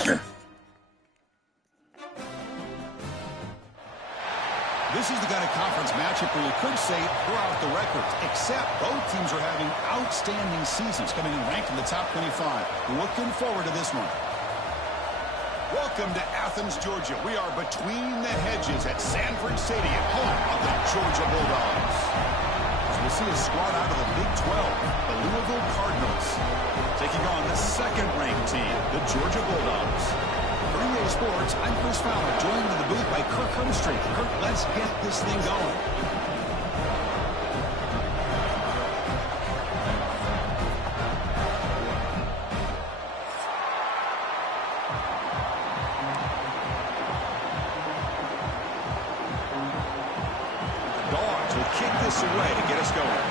This is the kind of conference matchup where you could say throw out the records, except both teams are having outstanding seasons, coming in ranked in the top 25. Looking forward to this one. Welcome to Athens, Georgia. We are between the hedges at Sanford Stadium, home of the Georgia Bulldogs. As we see a squad out of the Big 12, the Louisville Cardinals, taking on the second-ranked team, the Georgia Bulldogs. Green Sports, I'm Chris Fowler, joined in the booth by Kirk Humstreet. Kirk, let's get this thing going. Dogs will kick this away to get us going.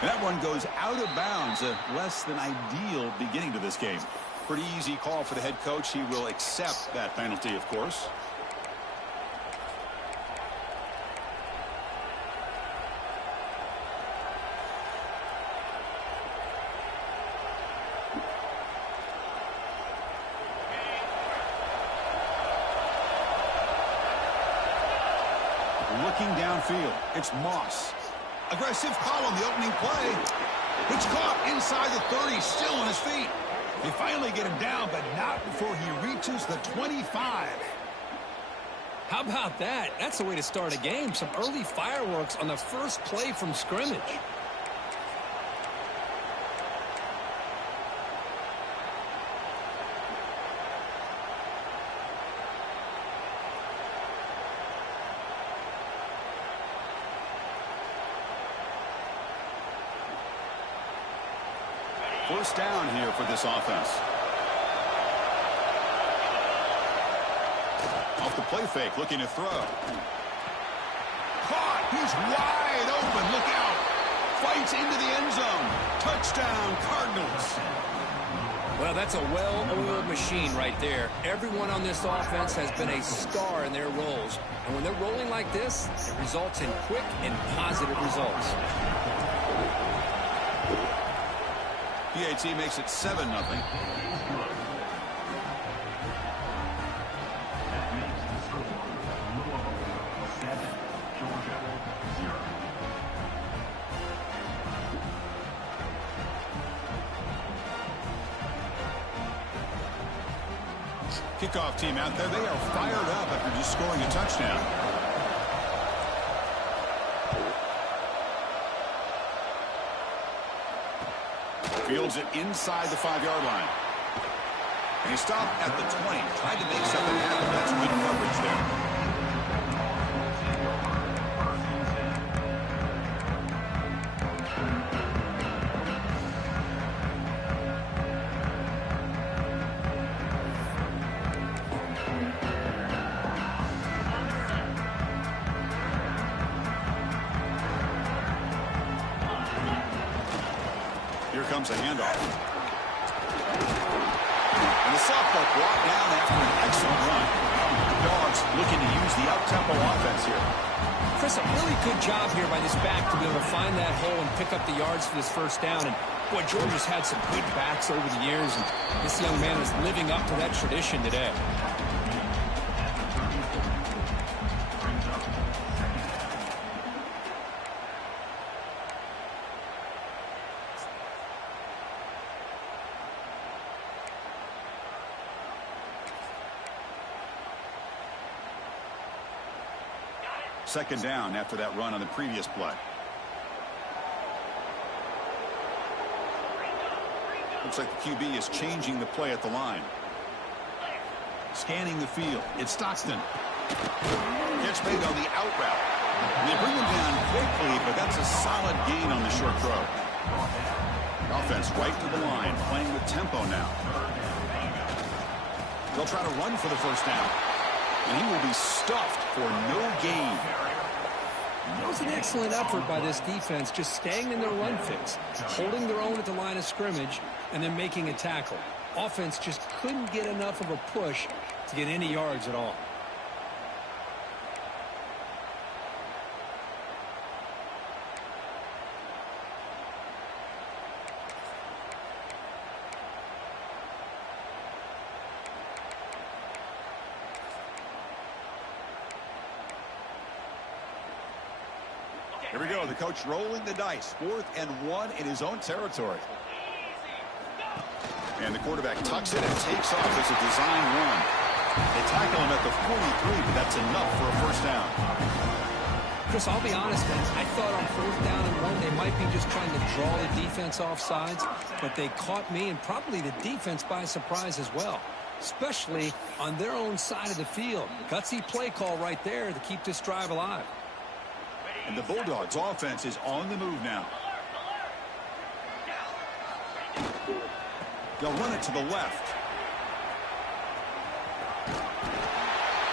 That one goes out of bounds. A less than ideal beginning to this game. Pretty easy call for the head coach. He will accept that penalty, of course. Looking downfield, it's Moss. Aggressive call on the opening play. It's caught inside the 30, still on his feet. They finally get him down, but not before he reaches the 25. How about that? That's the way to start a game. Some early fireworks on the first play from scrimmage. First down here for this offense. Off the play fake, looking to throw. Caught! He's wide open. Look out! Fights into the end zone. Touchdown, Cardinals. Well, that's a well-oiled machine right there. Everyone on this offense has been a star in their roles. And when they're rolling like this, it results in quick and positive results. PAT makes it 7-0. Kickoff team out there. They are fired up after just scoring a touchdown. Fields it inside the 5-yard line. And he stopped at the 20. Tried to make something happen. That's good coverage there. Here comes a handoff. And the softball brought down after an excellent run. The Dogs looking to use the up-tempo offense here. Chris, a really good job here by this back to be able to find that hole and pick up the yards for this first down. And, boy, Georgia's had some good backs over the years, and this young man is living up to that tradition today. Second down after that run on the previous play. Looks like the QB is changing the play at the line. Scanning the field. It's Stockton. Catch made on the out route. They bring him down quickly, but that's a solid gain on the short throw. Offense right to the line, playing with tempo now. They'll try to run for the first down. And he will be stuffed for no gain. That was an excellent effort by this defense, just staying in their run fix, holding their own at the line of scrimmage, and then making a tackle. Offense just couldn't get enough of a push to get any yards at all. Here we go. The coach rolling the dice. 4th and 1 in his own territory. And the quarterback tucks it and takes off as a design run. They tackle him at the 43, but that's enough for a first down. Chris, I'll be honest, man. I thought on 4th down and 1, they might be just trying to draw the defense off sides, but they caught me and probably the defense by surprise as well, especially on their own side of the field. Gutsy play call right there to keep this drive alive. And the Bulldogs offense is on the move now. They'll run it to the left.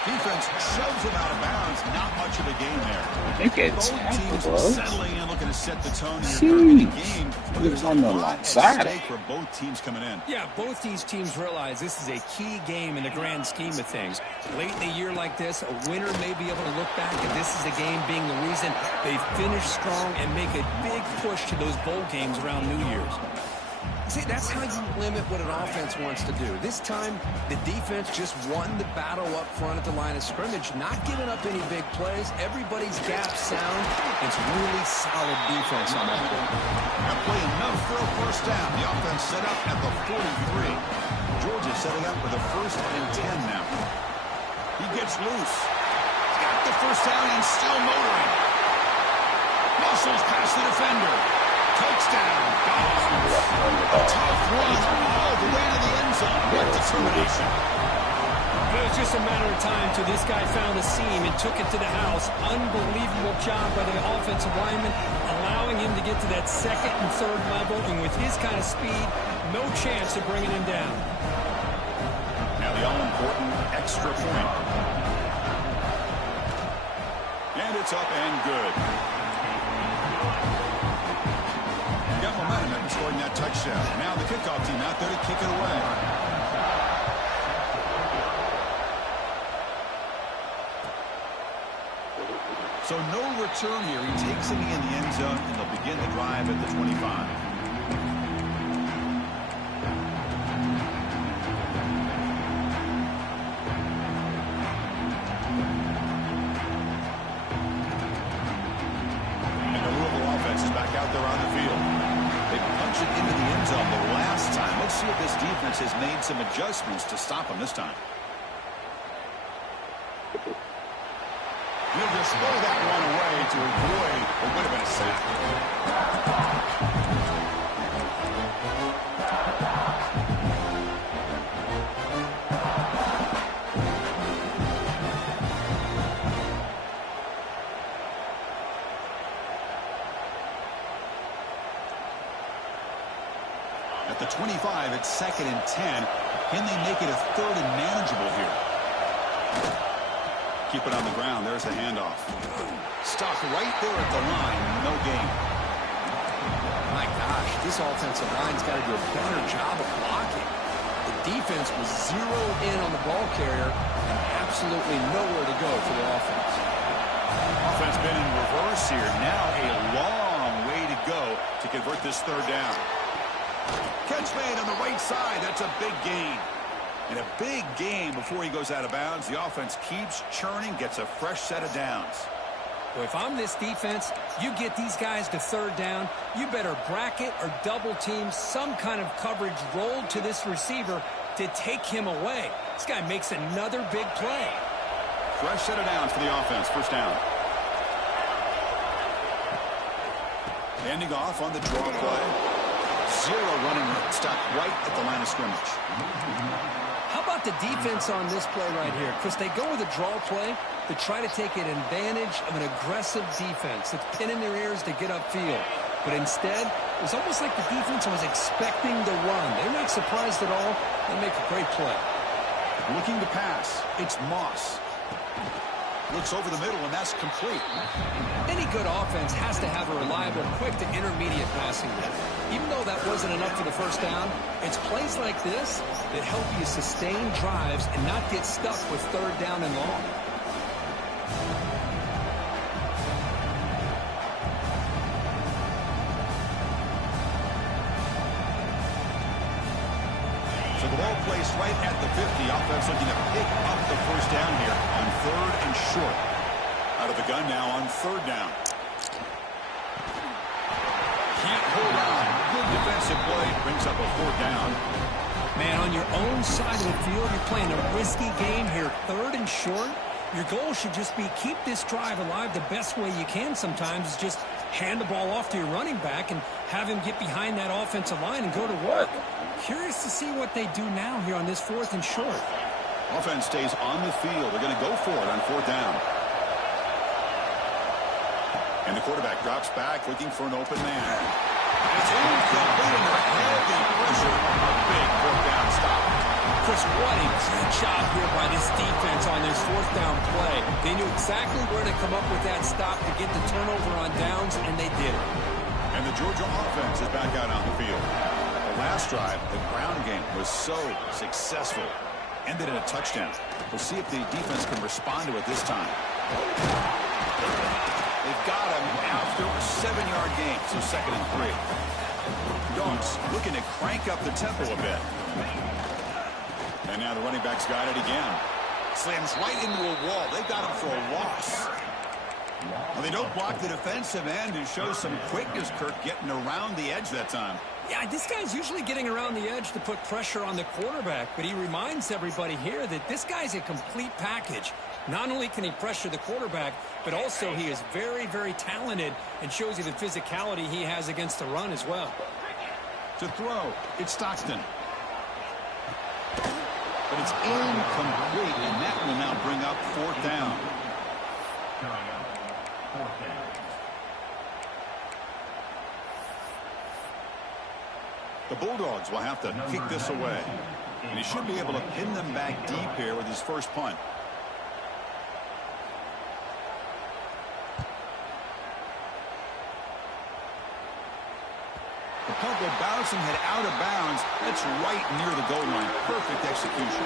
Defense shoves him out of bounds. Not much of a gain there. I think it's both half teams settling in, looking to set the tone here in the game. There's on the long side for both teams coming in. Yeah, both these teams realize this is a key game in the grand scheme of things. Late in a year like this, a winner may be able to look back at this as a game being the reason they finish strong and make a big push to those bowl games around New Year's. See, that's how you limit what an offense wants to do. This time, the defense just won the battle up front at the line of scrimmage, not giving up any big plays. Everybody's gap sound. It's really solid defense on that one. That play enough for a first down. The offense set up at the 43. Georgia setting up with a 1st and 10 now. He gets loose. Got the first down and still motoring. Muscles past the defender. Touchdown. A tough run all the way to the end zone. What determination. It was just a matter of time till this guy found a seam and took it to the house. Unbelievable job by the offensive lineman, allowing him to get to that 2nd and 3rd level. And with his kind of speed, no chance of bringing him down. Now the all-important extra point. And it's up and good. Got momentum after scoring that touchdown. Now the kickoff team out there to kick it away. So no return here. He takes it in the end zone, and they'll begin the drive at the 25. And the Louisville offense is back out there on the field. They punched it into the end zone the last time. Let's see if this defense has made some adjustments to stop them this time. He'll just throw that one away to avoid what would have been a sack. At the 25, it's 2nd and 10. Can they make it a 3rd and manageable here? Keep it on the ground. There's the handoff. Stopped right there at the line. No gain. My gosh, this offensive line's got to do a better job of blocking. The defense was zeroed in on the ball carrier and absolutely nowhere to go for the offense. Offense been in reverse here. Now a long way to go to convert this 3rd down. Catch made on the right side. That's a big gain. And a big gain before he goes out of bounds. The offense keeps churning, gets a fresh set of downs. Well, if I'm this defense, you get these guys to 3rd down, you better bracket or double team some kind of coverage rolled to this receiver to take him away. This guy makes another big play. Fresh set of downs for the offense. First down. Handing off on the draw play. Zero running room. Stopped right at the line of scrimmage. How about the defense on this play right here? Because they go with a draw play to try to take an advantage of an aggressive defense that's pinning their ears to get upfield. But instead, it was almost like the defense was expecting the run. They're not surprised at all. They make a great play. Looking to pass. It's Moss. Looks over the middle, and that's complete. Any good offense has to have a reliable, quick to intermediate passing game. Even though that wasn't enough for the first down, it's plays like this that help you sustain drives and not get stuck with third down and long. So the ball placed right at the 50. Offense looking to pick up the first down here on 3rd and short. Out of the gun now on 3rd down. Can't hold on. Good defensive play. Brings up a 4th down. Man, on your own side of the field, you're playing a risky game here. 3rd and short. Your goal should just be keep this drive alive the best way you can sometimes is just hand the ball off to your running back and have him get behind that offensive line and go to work. Curious to see what they do now here on this 4th and short. Offense stays on the field. They're going to go for it on 4th down. And the quarterback drops back looking for an open man. It's incomplete under heavy pressure. A big 4th down stop. Chris, what a great job here by this defense on this 4th down play. They knew exactly where to come up with that stop to get the turnover on downs, and they did it. And the Georgia offense is back out on the field. The last drive, the ground game was so successful. Ended in a touchdown. We'll see if the defense can respond to it this time. They've got him after a 7-yard gain, so 2nd and 3. Dogs looking to crank up the tempo a bit. And now the running back's got it again. Slams right into a wall. They've got him for a loss. Well, they don't block the defensive end and show some quickness, Kirk, getting around the edge that time. Yeah, this guy's usually getting around the edge to put pressure on the quarterback, but he reminds everybody here that this guy's a complete package. Not only can he pressure the quarterback, but also he is very, very talented and shows you the physicality he has against the run as well. To throw, it's Stockton. But it's incomplete, and that will now bring up 4th down. The Bulldogs will have to kick this away. And he should be able to pin them back deep here with his first punt. The punt will bounce and head out of bounds. That's right near the goal line. Perfect execution.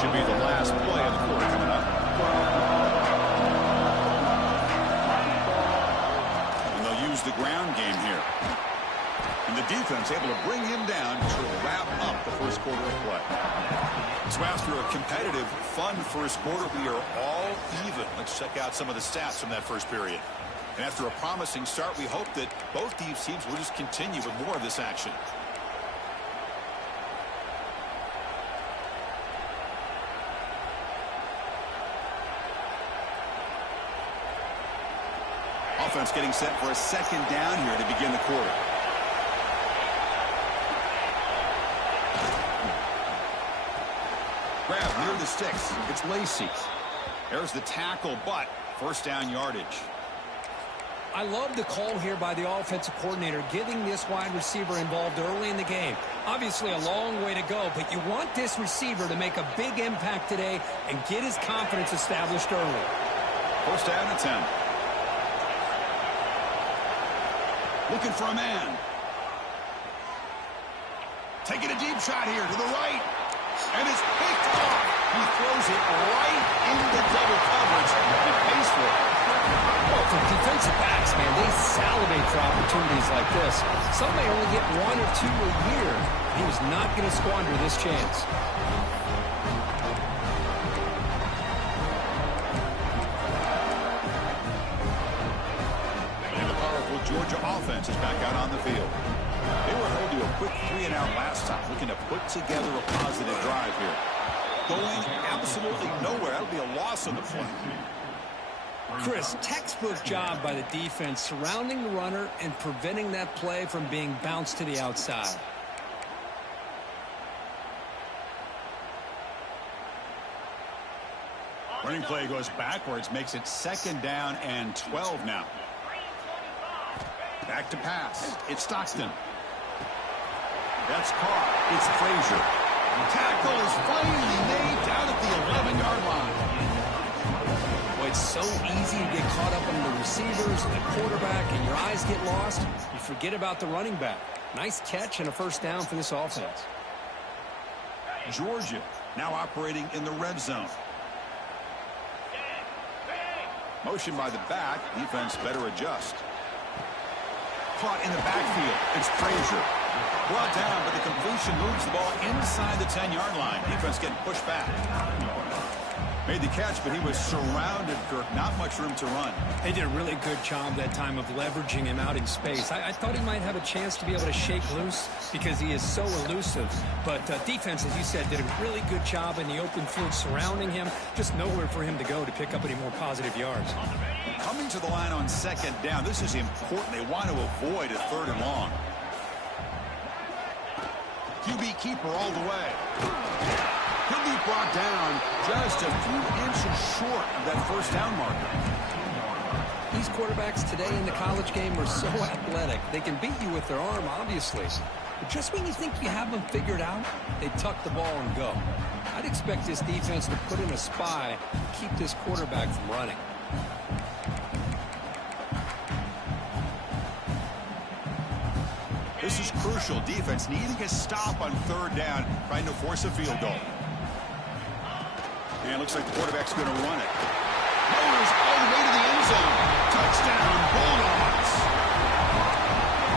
Should be the last play of the quarter coming up. And they'll use the ground game here. And the defense able to bring him down to wrap up the first quarter of play. So after a competitive, fun first quarter, we are all even. Let's check out some of the stats from that first period. And after a promising start, we hope that both these teams will just continue with more of this action. Offense getting set for a 2nd down here to begin the quarter. Grab near the sticks. It's Lacey. There's the tackle, but 1st down yardage. I love the call here by the offensive coordinator, getting this wide receiver involved early in the game. Obviously a long way to go, but you want this receiver to make a big impact today and get his confidence established early. 1st down and 10. Looking for a man. Taking a deep shot here to the right. And it's picked off. He throws it right into double coverage and pays for it. Well, for defensive backs, man, they salivate for opportunities like this. Some may only get 1 or 2 a year. He was not going to squander this chance. Georgia offense is back out on the field. They were held to a quick 3-and-out last time, looking to put together a positive drive here. Going absolutely nowhere. That'll be a loss on the play. Chris, textbook job by the defense surrounding the runner and preventing that play from being bounced to the outside. Running play goes backwards, makes it 2nd down and 12 now. Back to pass. It's Stockton. That's caught. It's Frazier. Tackle is finally made down at the 11-yard line. Well, it's so easy to get caught up on the receivers and the quarterback, and your eyes get lost. You forget about the running back. Nice catch and a 1st down for this offense. Georgia now operating in the red zone. Motion by the back. Defense better adjust. Caught in the backfield. It's Frazier. Brought down, but the completion moves the ball inside the 10-yard line. Defense getting pushed back. Made the catch, but he was surrounded, Kirk. Not much room to run. They did a really good job that time of leveraging him out in space. I thought he might have a chance to be able to shake loose because he is so elusive. But defense, as you said, did a really good job in the open field surrounding him. Just nowhere for him to go to pick up any more positive yards. Coming to the line on 2nd down. This is important. They want to avoid a 3rd and long. QB keeper all the way. He'll be brought down just a few inches short of that 1st down marker. These quarterbacks today in the college game are so athletic. They can beat you with their arm, obviously. But just when you think you have them figured out, they tuck the ball and go. I'd expect this defense to put in a spy to keep this quarterback from running. This is crucial. Defense needing a stop on 3rd down, trying to force a field goal. And it looks like the quarterback's going to run it. Mowers all the way to the end zone. Touchdown, Bulldogs.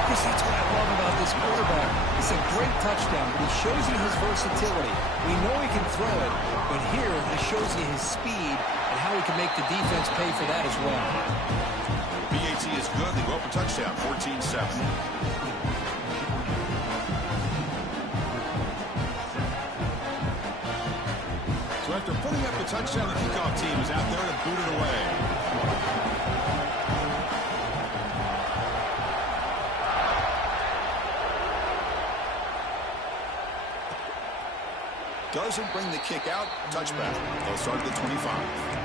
Chris, that's what I love about this quarterback. It's a great touchdown, but he shows you his versatility. We know he can throw it, but here he shows you his speed and how he can make the defense pay for that as well. BAT is good. They go up a touchdown, 14-7. So after putting up the touchdown, the kickoff team is out there to boot it away. Doesn't bring the kick out. Touchback. They'll start at the 25.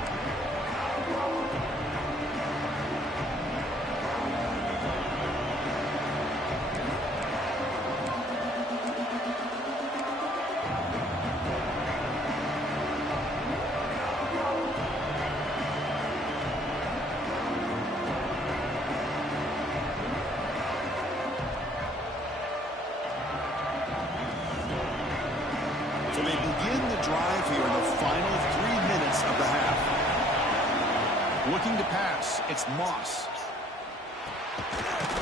So they begin the drive here in the final 3 minutes of the half. Looking to pass, it's Moss.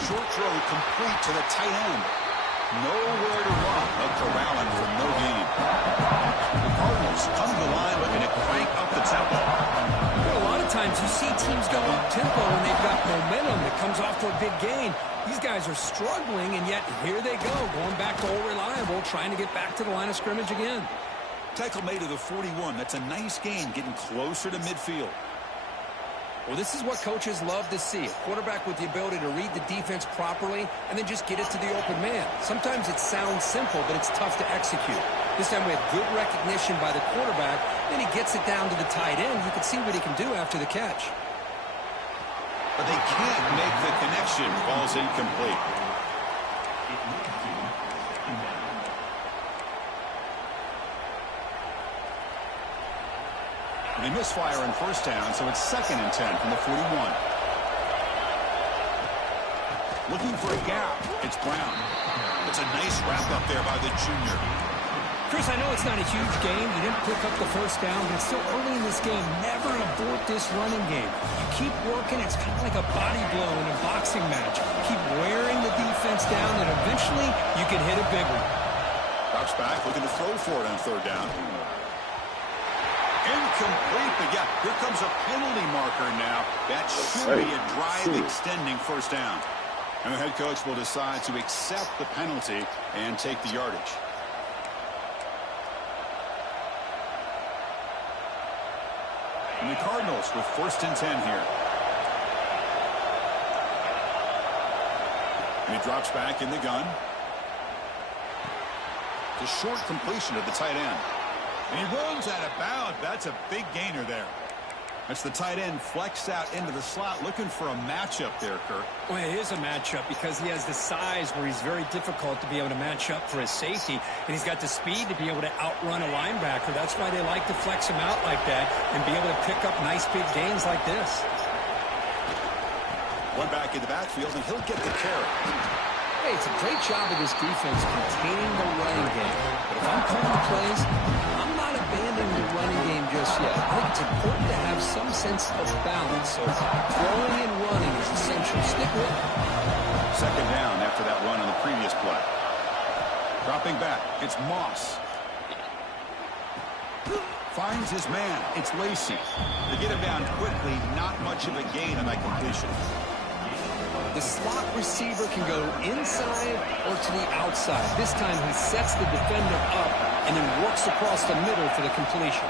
Short throw complete to the tight end. Nowhere to run, but corralling for no gain. The Cardinals come to the line looking to crank up the tempo. Well, a lot of times you see teams go up-tempo when they've got momentum that comes off for a big gain. These guys are struggling, and yet here they go, going back to old reliable, trying to get back to the line of scrimmage again. Tackle made to the 41. That's a nice gain, getting closer to midfield. Well, this is what coaches love to see. A quarterback with the ability to read the defense properly and then just get it to the open man. Sometimes it sounds simple, but it's tough to execute. This time we have good recognition by the quarterback. Then he gets it down to the tight end. You can see what he can do after the catch. But they can't make the connection. Ball's incomplete. They misfire on 1st down, so it's 2nd and 10 from the 41. Looking for a gap. It's Brown. It's a nice wrap up there by the junior. Chris, I know it's not a huge game. You didn't pick up the 1st down, but it's still early in this game. Never abort this running game. You keep working. It's kind of like a body blow in a boxing match. Keep wearing the defense down, and eventually you can hit a big one. Drops back, looking to throw for it on 3rd down. Incomplete, but yeah, here comes a penalty marker now. That should be a drive-extending 1st down. And the head coach will decide to accept the penalty and take the yardage. And the Cardinals with 1st and 10 here. And he drops back in the gun. It's a short completion to the tight end. And he runs out of bounds. That's a big gainer there. That's the tight end flexed out into the slot, looking for a matchup there, Kirk. Well, it is a matchup because he has the size where he's very difficult to be able to match up for his safety, and he's got the speed to be able to outrun a linebacker. That's why they like to flex him out like that and be able to pick up nice big gains like this. One back in the backfield, and he'll get the carry. Hey, it's a great job of this defense containing the running game. But if I'm calling the plays, I'm not abandoning the running game just yet. I think it's important to have some sense of balance. So throwing and running is essential. Stick with it. Second down after that run on the previous play. Dropping back, it's Moss. Finds his man. It's Lacy. They get him down quickly. Not much of a gain on that completion. The slot receiver can go inside or to the outside. This time he sets the defender up and then works across the middle for the completion.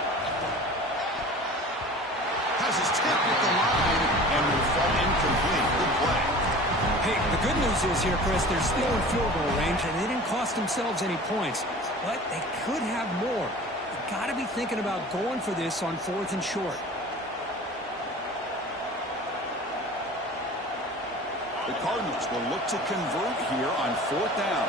Has his tip at the line and will fall incomplete. Good play. Hey, the good news is here, Chris, they're still in field goal range and they didn't cost themselves any points. But they could have more. You've got to be thinking about going for this on 4th and short. The Cardinals will look to convert here on 4th down.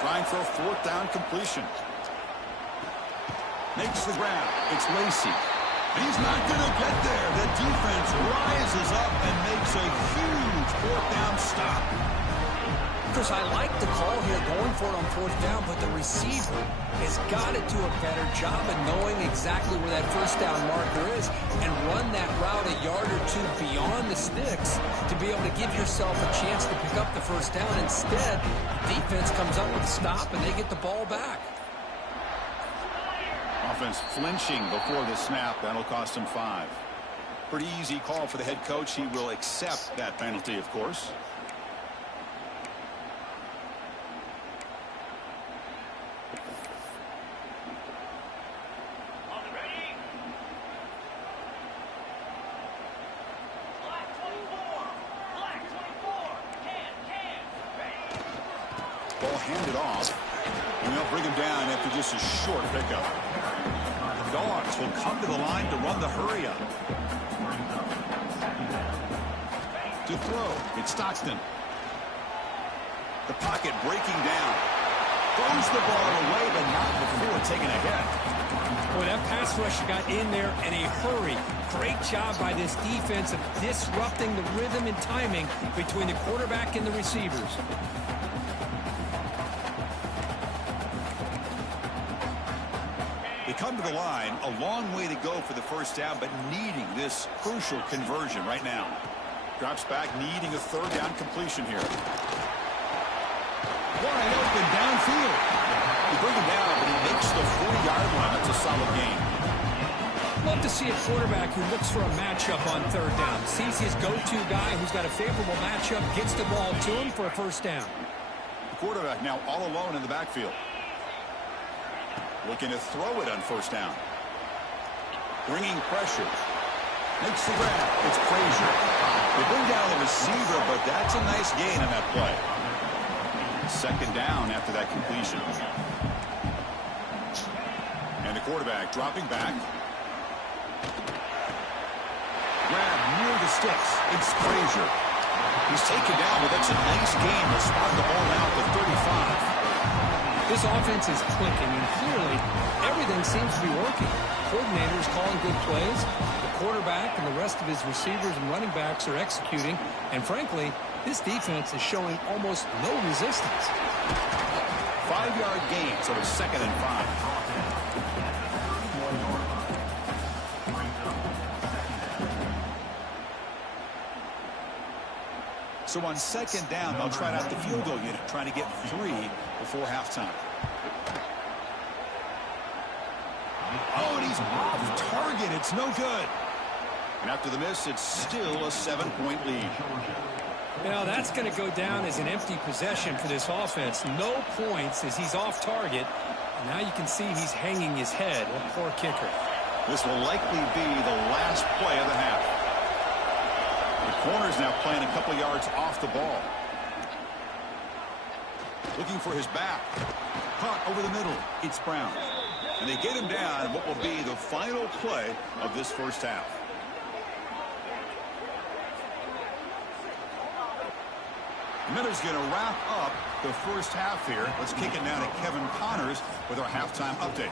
Trying for a 4th down completion. Makes the grab. It's Lacy. And he's not going to get there. The defense rises up and makes a huge 4th down stop. Chris, I like the call here going for it on 4th down, but the receiver has got to do a better job of knowing exactly where that 1st down marker is and run that route a yard or two beyond the sticks to be able to give yourself a chance to pick up the 1st down. Instead, the defense comes up with a stop and they get the ball back. Offense flinching before the snap. That'll cost him 5. Pretty easy call for the head coach. He will accept that penalty, of course. Ball handed off, and they'll bring him down after just a short pickup. The Dogs will come to the line to run the hurry up. To throw, it's Stockton. The pocket breaking down. Throws the ball away, but not before taking a hit. Boy, that pass rush got in there in a hurry. Great job by this defense of disrupting the rhythm and timing between the quarterback and the receivers. They come to the line, a long way to go for the 1st down, but needing this crucial conversion right now. Drops back, needing a 3rd down completion here. Wide open downfield. They bring him down, but he makes the 40-yard line. That's a solid gain. Love to see a quarterback who looks for a matchup on 3rd down. Sees his go-to guy who's got a favorable matchup, gets the ball to him for a 1st down. The quarterback now all alone in the backfield. Looking to throw it on 1st down. Bringing pressure. Makes the grab. It's Frazier. They bring down the receiver, but that's a nice gain on that play. 2nd down after that completion. And the quarterback dropping back. Grab near the sticks. It's Frazier. He's taken down, but that's a nice gain. They'll spot the ball out to 35. This offense is clicking, and clearly everything seems to be working. Coordinators calling good plays. The quarterback and the rest of his receivers and running backs are executing. And frankly, this defense is showing almost no resistance. 5-yard gain, so it's 2nd and 5. So on 2nd down, they'll try out the field goal unit, trying to get 3 before halftime. Oh, and he's off target. It's no good. And after the miss, it's still a 7-point lead. Well, that's going to go down as an empty possession for this offense. No points as he's off target. And now you can see he's hanging his head. What a poor kicker. This will likely be the last play of the half. The corner's now playing a couple yards off the ball. Looking for his back. Caught over the middle. It's Brown. And they get him down in what will be the final play of this first half. And that is going to wrap up the first half here. Let's kick it now to Kevin Connors with our halftime update.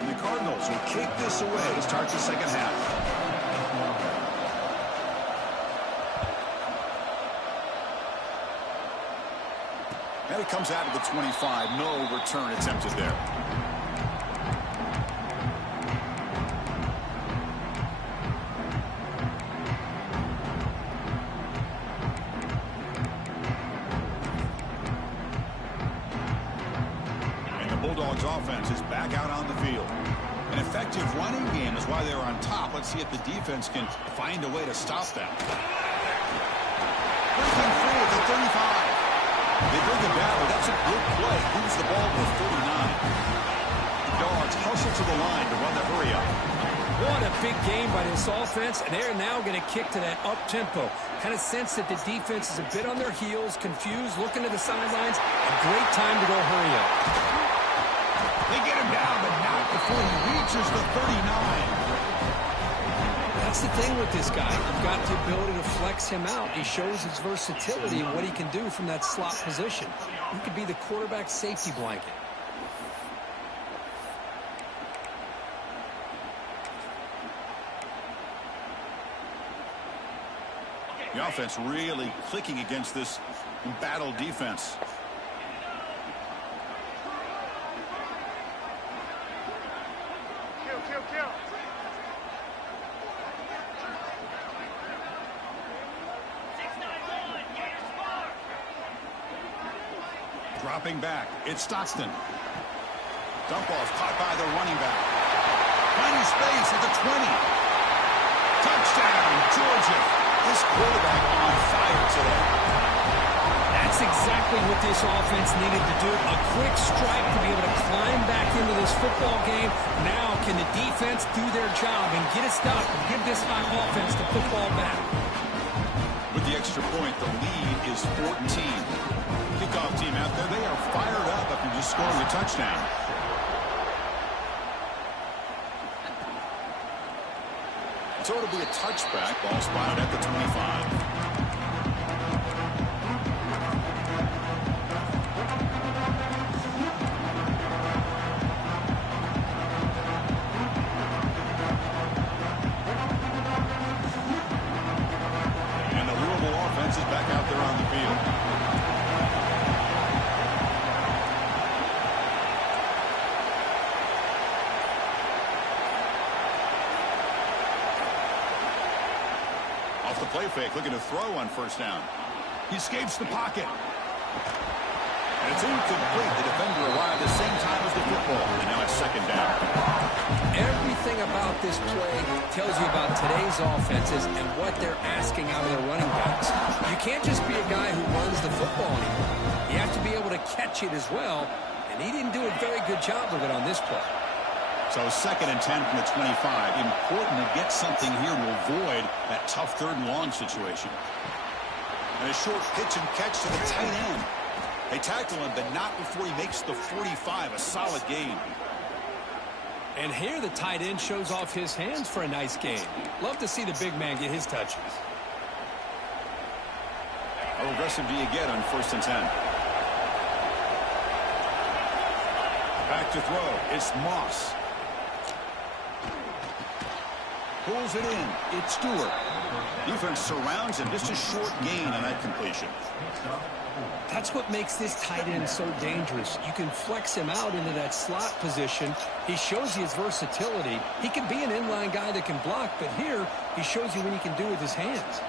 And the Cardinals will kick this away to start the second half. And it comes out of the 25. No return attempted there. And the Bulldogs offense is back out on the field. An effective running game is why they're on top. Let's see if the defense can find a way to stop them. Breaking free at the 35. They bring him down, but that's a good play. Moves the ball to 39. The Dogs hustle to the line to run the hurry up. What a big game by this offense, and they're now going to kick to that up-tempo. Kind of sense that the defense is a bit on their heels, confused, looking to the sidelines. A great time to go hurry up. They get him down, but not before he reaches the 39. That's the thing with this guy. You've got the ability to flex him out. He shows his versatility and what he can do from that slot position. He could be the quarterback safety blanket. The offense really clicking against this embattled defense. Kill. Dropping back. It's Stockton. Dump off caught by the running back. Finding space at the 20. Touchdown, Georgia. This quarterback on fire today. That's exactly what this offense needed to do. A quick strike to be able to climb back into this football game. Now can the defense do their job and get a stop and give this hot offense the football back? With the extra point, the lead is 14. Kickoff team out there, they are fired up after just scoring a touchdown. So it'll be a touchback, ball spotted at the 25. And the Louisville offense is back out there on the field. Off the play fake, looking to throw on first down. He escapes the pocket. And it's incomplete. The defender arrived at the same time as the football. And now it's second down. Everything about this play tells you about today's offenses and what they're asking out of their running backs. You can't just be a guy who runs the football anymore. You have to be able to catch it as well. And he didn't do a very good job of it on this play. So 2nd and 10 from the 25. Important to get something here to avoid that tough 3rd and long situation. And a short pitch and catch to the tight end. They tackle him, but not before he makes the 45. A solid gain. And here the tight end shows off his hands for a nice game. Love to see the big man get his touches. How aggressive do you get on 1st and 10? Back to throw. It's Moss. Pulls it in. It's Stewart. Defense surrounds him. Just a short gain on that completion. That's what makes this tight end so dangerous. You can flex him out into that slot position. He shows you his versatility. He can be an inline guy that can block, but here he shows you what he can do with his hands.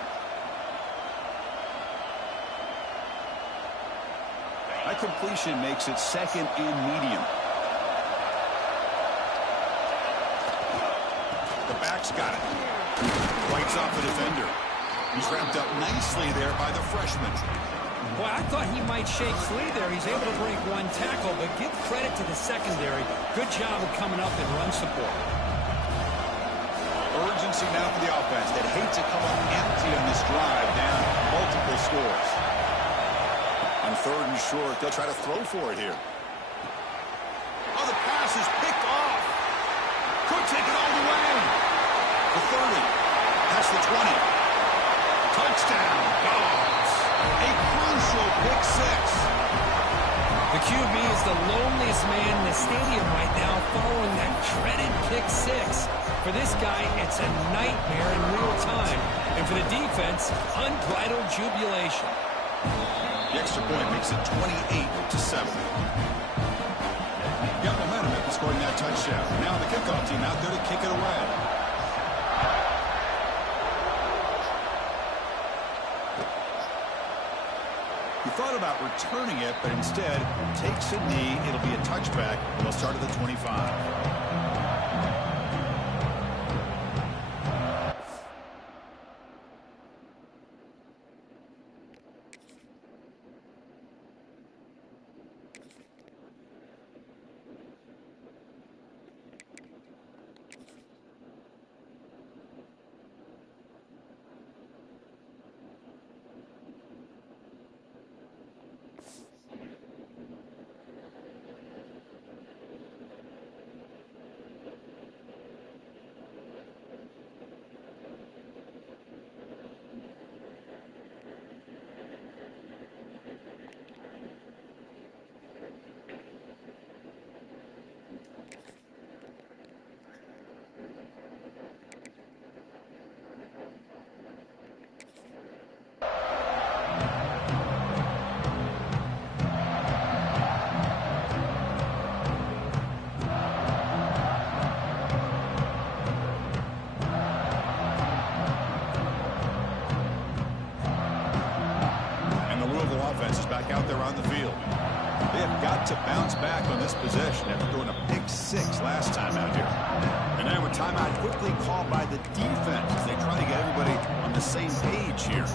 That completion makes it 2nd and medium. The back's got it. Lights off the defender. He's wrapped up nicely there by the freshman. Boy, I thought he might shake free there. He's able to break one tackle, but give credit to the secondary. Good job of coming up in run support. Urgency now for the offense. They'd hate to come up empty on this drive, down multiple scores. On 3rd and short, they'll try to throw for it here. Oh, the pass is picked off. Could take it all the way. The 30. That's the 20. Touchdown, Dogs. A crucial pick six. The QB is the loneliest man in the stadium right now following that dreaded pick six. For this guy, it's a nightmare in real time. And for the defense, unbridled jubilation. The extra point makes it 28-7. Got momentum after scoring that touchdown. Now the kickoff team out there to kick it away. He thought about returning it, but instead takes a knee. It'll be a touchback. They'll start at the 25. Back out there on the field. They have got to bounce back on this possession after throwing a pick six last time out here. And now a timeout quickly called by the defense as they try to get everybody on the same page here.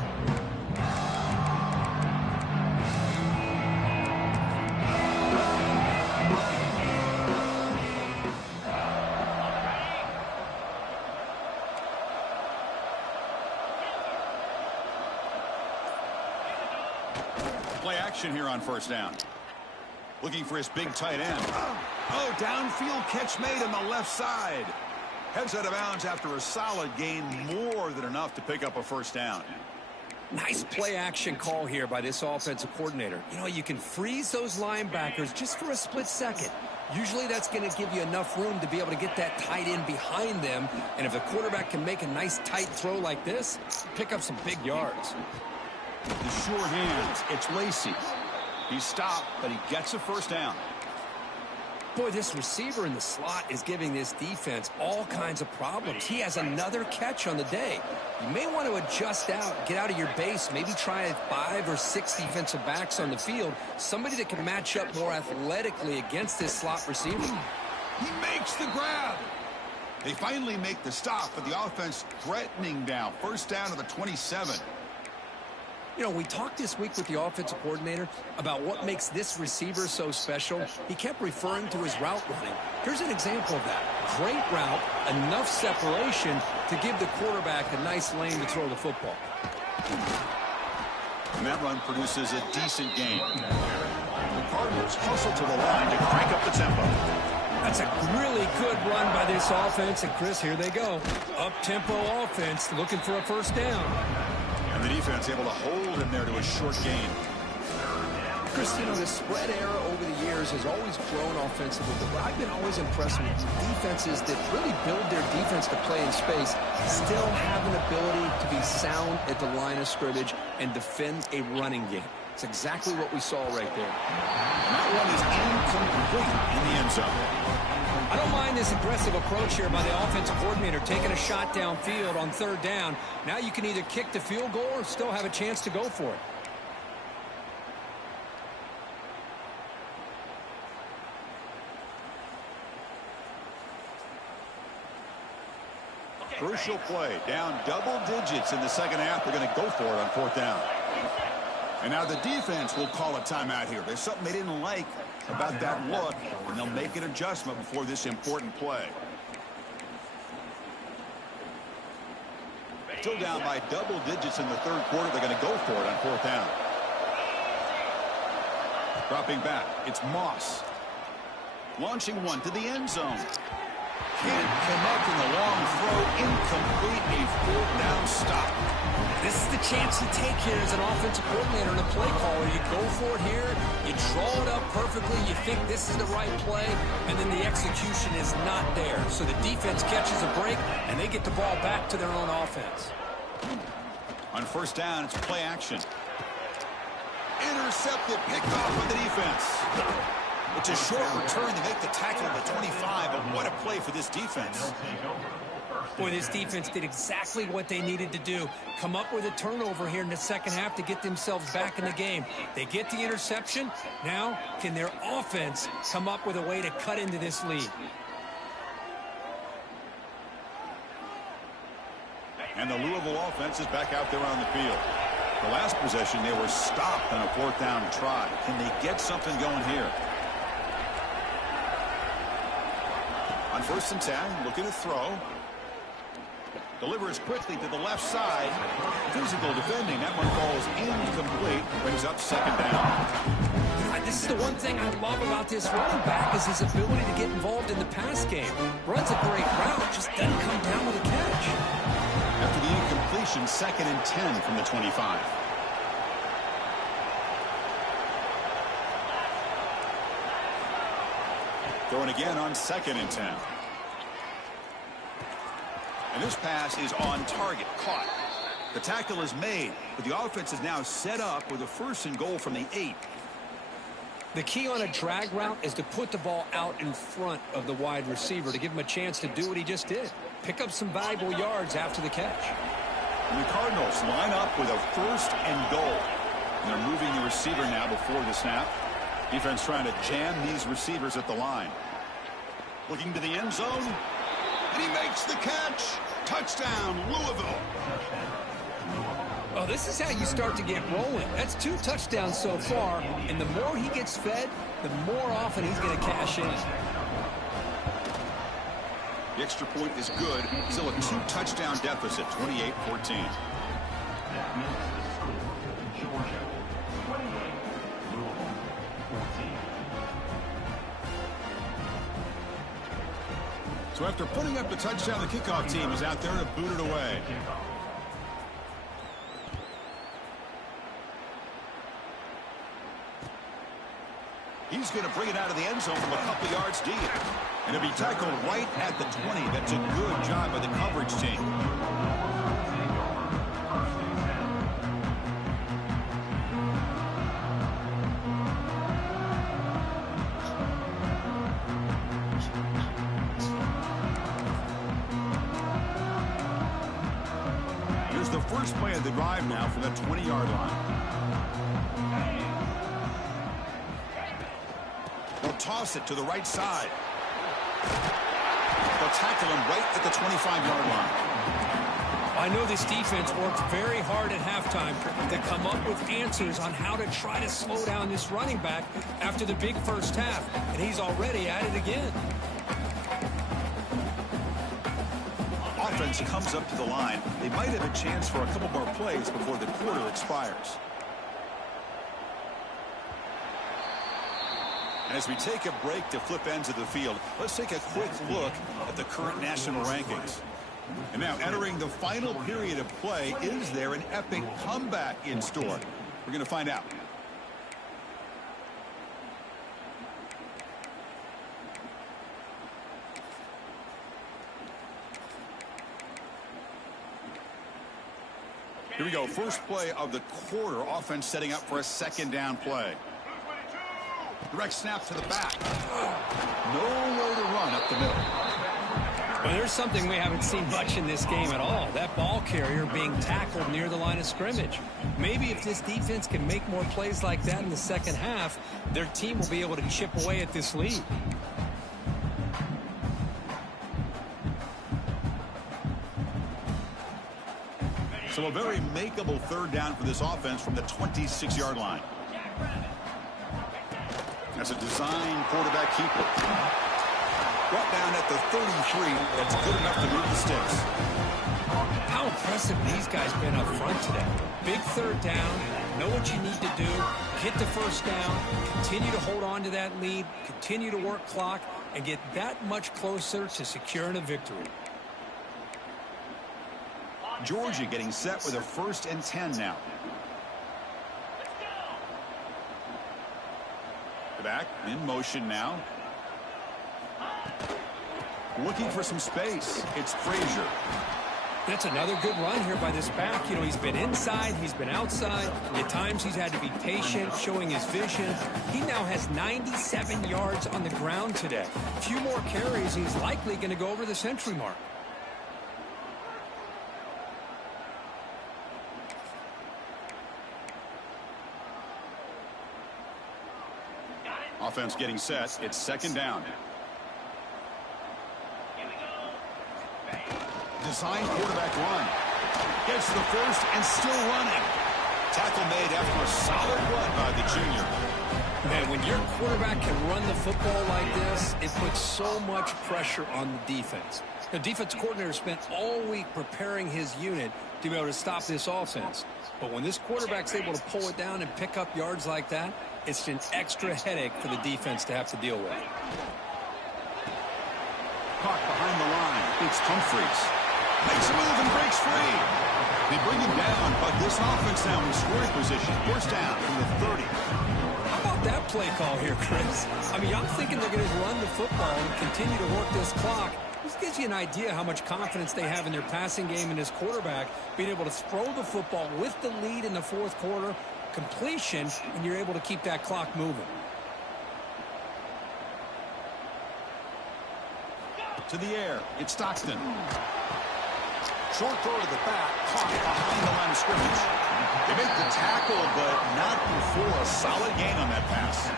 Play action here on 1st down. Looking for his big tight end. Oh, downfield catch made on the left side. Heads out of bounds after a solid gain, more than enough to pick up a 1st down. Nice play action call here by this offensive coordinator. You know, you can freeze those linebackers just for a split second. Usually that's going to give you enough room to be able to get that tight end behind them. And if the quarterback can make a nice tight throw like this, pick up some big yards. The sure hands, it's Lacey. He's stopped, but he gets a 1st down. Boy, this receiver in the slot is giving this defense all kinds of problems. He has another catch on the day. You may want to adjust out, get out of your base, maybe try 5 or 6 defensive backs on the field, somebody that can match up more athletically against this slot receiver. He makes the grab. They finally make the stop, but the offense threatening down. 1st down to the 27. You know, we talked this week with the offensive coordinator about what makes this receiver so special. He kept referring to his route running. Here's an example of that. Great route, enough separation to give the quarterback a nice lane to throw the football. And that run produces a decent gain. The Cardinals hustle to the line to crank up the tempo. That's a really good run by this offense. And, Chris, here they go. Up-tempo offense looking for a 1st down. And the defense able to hold him there to a short gain. Chris, you know, the spread era over the years has always grown offensively, but I've been always impressed with defenses that really build their defense to play in space, still have an ability to be sound at the line of scrimmage and defend a running game. It's exactly what we saw right there. And that one is incomplete in the end zone. I don't mind this aggressive approach here by the offensive coordinator, taking a shot downfield on 3rd down. Now you can either kick the field goal or still have a chance to go for it. Okay, Crucial play. Down double digits in the second half. They're going to go for it on fourth down. And now the defense will call a timeout here. There's something they didn't like about that look, and they'll make an adjustment before this important play. Still down by double digits in the third quarter. They're going to go for it on fourth down. Dropping back, it's Moss. Launching one to the end zone. Can't connect in the long throw. Incomplete. A fourth down stop. This is the chance you take here as an offensive coordinator and a play caller. You go for it here. You draw it up perfectly. You think this is the right play, and then the execution is not there. So the defense catches a break, and they get the ball back to their own offense. On first down, it's play action. Intercepted, picked off by the defense. It's a short return to make the tackle at the 25, but what a play for this defense. Boy, this defense did exactly what they needed to do. Come up with a turnover here in the second half to get themselves back in the game. They get the interception. Now, can their offense come up with a way to cut into this lead? And the Louisville offense is back out there on the field. The last possession, they were stopped on a fourth down try. Can they get something going here? On first and 10, looking to throw. Delivers quickly to the left side. Physical defending. That one falls incomplete. Brings up second down. This is the one thing I love about this running back is his ability to get involved in the pass game. Runs a great route, just doesn't come down with a catch. After the incompletion, second and 10 from the 25. Throwing again on second and 10. And this pass is on target, caught. The tackle is made, but the offense is now set up with a first and goal from the 8. The key on a drag route is to put the ball out in front of the wide receiver to give him a chance to do what he just did. Pick up some valuable yards after the catch. And the Cardinals line up with a first and goal. And they're moving the receiver now before the snap. Defense trying to jam these receivers at the line. Looking to the end zone. And he makes the catch. Touchdown, Louisville. Oh, this is how you start to get rolling. That's 2 touchdowns so far, and the more he gets fed, the more often he's going to cash in. The extra point is good. Still a 2-touchdown deficit, 28-14. So after putting up the touchdown, the kickoff team is out there to boot it away. He's going to bring it out of the end zone from a couple yards deep. And it'll be tackled right at the 20. That's a good job by the coverage team. Here's the first play of the drive now from the 20-yard line. They'll toss it to the right side. They'll tackle him right at the 25-yard line. I know this defense worked very hard at halftime to come up with answers on how to try to slow down this running back after the big first half, and he's already at it again. Offense comes up to the line. They might have a chance for a couple more plays before the quarter expires. And as we take a break to flip ends of the field, let's take a quick look at the current national rankings. And now entering the final period of play, is there an epic comeback in store? We're going to find out. Here we go. First play of the quarter. Offense setting up for a second down play. Direct snap to the back. Nowhere to run up the middle. Well, there's something we haven't seen much in this game at all. That ball carrier being tackled near the line of scrimmage. Maybe if this defense can make more plays like that in the second half, their team will be able to chip away at this lead. So a very makeable third down for this offense from the 26-yard line. That's a design quarterback keeper. Brought down at the 33. That's good enough to move the sticks. How impressive these guys been up front today. Big third down. Know what you need to do. Get the first down. Continue to hold on to that lead. Continue to work clock. And get that much closer to securing a victory. Georgia getting set with a 1st and 10 now. The back in motion now. Looking for some space. It's Frazier. That's another good run here by this back. You know, he's been inside, he's been outside. At times he's had to be patient, showing his vision. He now has 97 yards on the ground today. A few more carries, he's likely going to go over the century mark. Offense getting set. It's 2nd down. Design quarterback run. Gets to the first and still running. Tackle made after a solid run by the junior. Man, when your quarterback can run the football like this, it puts so much pressure on the defense. The defense coordinator spent all week preparing his unit to be able to stop this offense. But when this quarterback's able to pull it down and pick up yards like that, it's an extra headache for the defense to have to deal with. Caught behind the line. It's Humphreys. Makes a move and breaks free. They bring him down, but this offense now in scoring position. 1st down from the 30. How about that play call here, Chris? I mean, I'm thinking they're going to run the football and continue to work this clock. This gives you an idea how much confidence they have in their passing game and his quarterback, being able to throw the football with the lead in the 4th quarter, completion, and you're able to keep that clock moving. To the air. It's Stockton. Short throw to the back. Caught behind the line of scrimmage. They make the tackle, but not before a solid gain on that pass.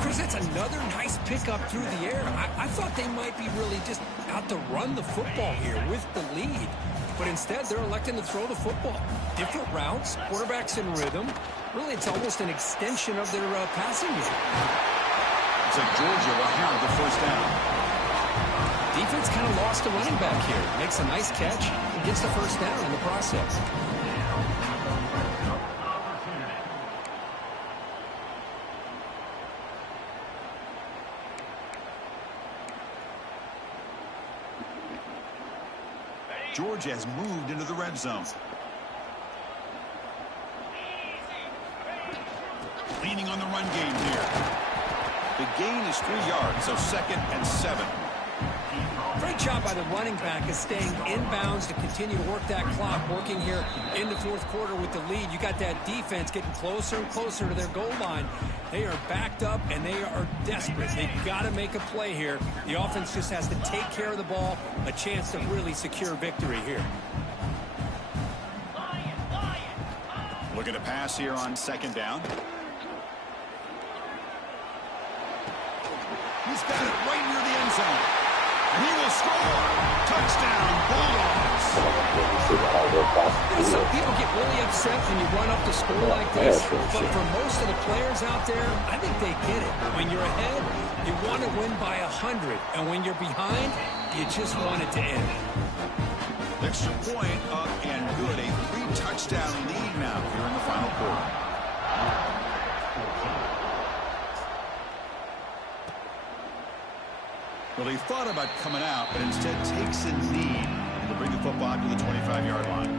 Chris, that's another nice pickup through the air. I thought they might be really just out to run the football here with the lead. But instead, they're electing to throw the football. Different routes, quarterbacks in rhythm. Really, it's almost an extension of their passing game. It's like Georgia will have the 1st down. Defense kind of lost a running back here. Makes a nice catch and gets the 1st down in the process. Georgia has moved into the red zone. Leaning on the run game here. The gain is 3 yards, so 2nd and 7. Great job by the running back is staying inbounds to continue to work that clock, working here in the 4th quarter with the lead. You got that defense getting closer and closer to their goal line. They are backed up, and they are desperate. They've got to make a play here. The offense just has to take care of the ball, a chance to really secure victory here. Looking to pass here on 2nd down. He's got it right near the end zone. And he will score. Touchdown, Bulldogs. Some people get really upset when you run up the score like this. But for most of the players out there, I think they get it. When you're ahead, you want to win by 100. And when you're behind, you just want it to end. Extra point up and good. A 3-touchdown lead now here in the final quarter. Well, he thought about coming out, but instead takes a knee to bring the football to the 25-yard line.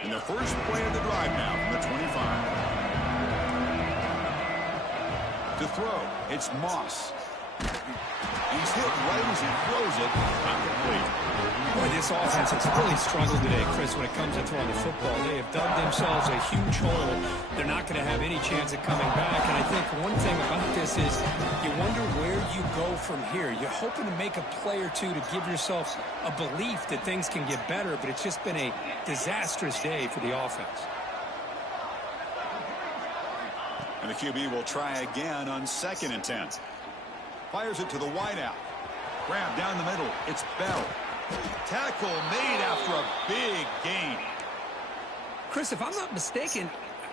And the first play of the drive now from the 25. To throw, it's Moss. He's hit right as he throws it. Not complete. Boy, this offense has really struggled today, Chris, when it comes to throwing the football. They have dug themselves a huge hole. They're not going to have any chance of coming back. And I think one thing about this is you wonder where you go from here. You're hoping to make a play or two to give yourself a belief that things can get better, but it's just been a disastrous day for the offense. And the QB will try again on 2nd and 10. Fires it to the wideout. Grab down the middle. It's Bell. Tackle made after a big gain. Chris, if I'm not mistaken,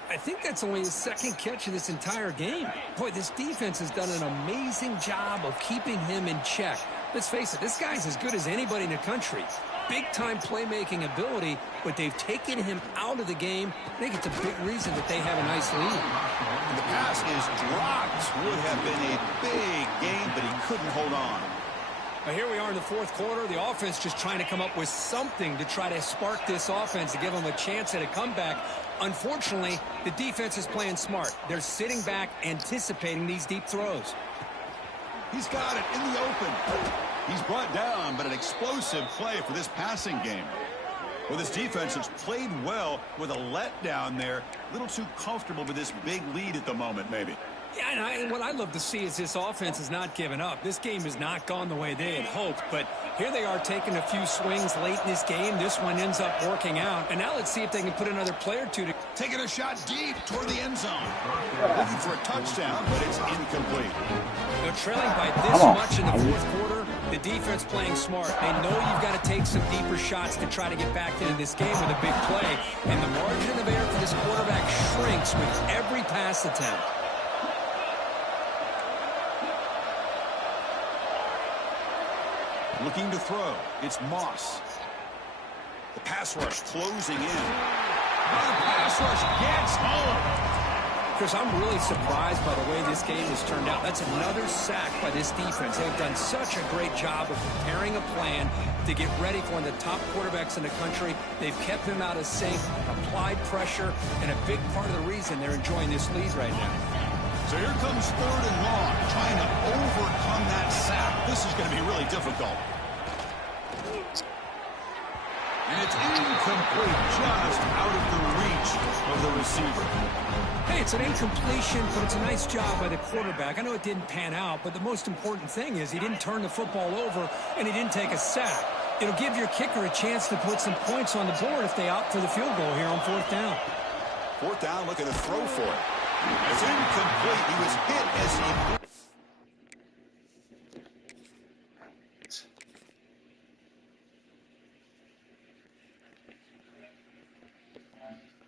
I think that's only his second catch of this entire game. Boy, this defense has done an amazing job of keeping him in check. Let's face it, this guy's as good as anybody in the country. Big-time playmaking ability, but they've taken him out of the game. I think it's a big reason that they have a nice lead. And the pass is dropped. Would have been a big gain, but he couldn't hold on. Now here we are in the fourth quarter. The offense just trying to come up with something to try to spark this offense to give them a chance at a comeback. Unfortunately, the defense is playing smart. They're sitting back, anticipating these deep throws. He's got it in the open. He's brought down, but an explosive play for this passing game. Well, this defense has played well with a letdown there. A little too comfortable with this big lead at the moment, maybe. Yeah, and what I'd love to see is this offense has not given up. This game has not gone the way they had hoped, but here they are taking a few swings late in this game. This one ends up working out, and now let's see if they can put another play or two to... Taking a shot deep toward the end zone. Looking for a touchdown, but it's incomplete. They're trailing by this much in the fourth quarter. The defense playing smart. They know you've got to take some deeper shots to try to get back into this game with a big play, and the margin of error for this quarterback shrinks with every pass attempt. Looking to throw. It's Moss. The pass rush closing in. Now the pass rush gets home. Chris, I'm really surprised by the way this game has turned out. That's another sack by this defense. They've done such a great job of preparing a plan to get ready for one of the top quarterbacks in the country. They've kept him out of sync, applied pressure, and a big part of the reason they're enjoying this lead right now. So here comes third and long, trying to overcome that sack. This is going to be really difficult. And it's incomplete, just out of the reach of the receiver. Hey, it's an incompletion, but it's a nice job by the quarterback. I know it didn't pan out, but the most important thing is he didn't turn the football over, and he didn't take a sack. It'll give your kicker a chance to put some points on the board if they opt for the field goal here on fourth down. Fourth down, looking to throw for it. It's incomplete. He was hit as he